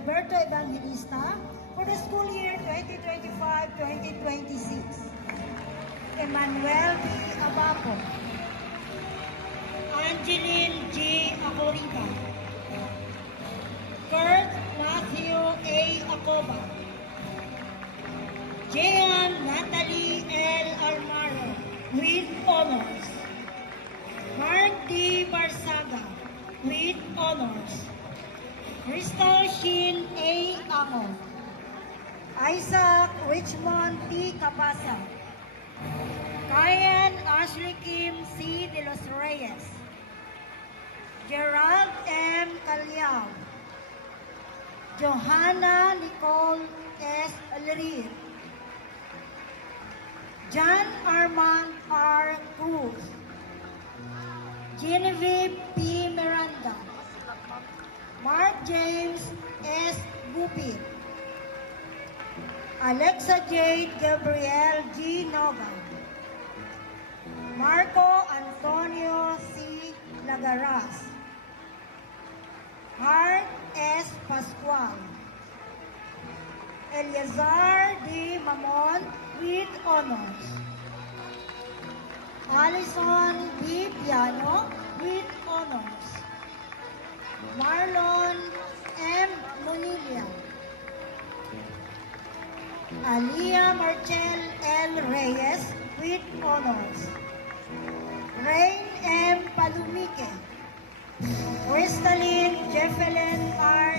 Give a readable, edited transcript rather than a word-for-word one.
Alberto Evangelista for the school year 2025-2026. Emmanuel B. Abaco. Angeline G. Acorica. Kurt Matthew A. Acoba. Jean Natalie L. Almaro with honors. Mark D. Barsaga with honors. Crystal Shin A. Amon. Isaac Richmond P. Capasa. Kyan Ashley Kim C. De los Reyes. Gerald M. Calyao. Johanna Nicole S. Lerir. John Armand R. Cruz. Genevieve P. Miranda. Mark James S. Bupit. Alexa Jade Gabriel G. Nova. Marco Antonio C. Lagaras. Hart S. Pascual. Eleazar D. Mamon with honors. Alison B. Piano with honors. Marlon M. Monilia. Alia Marcel L. Reyes with honors. Rain M. Palumique. Crystalline Jeffelyn R.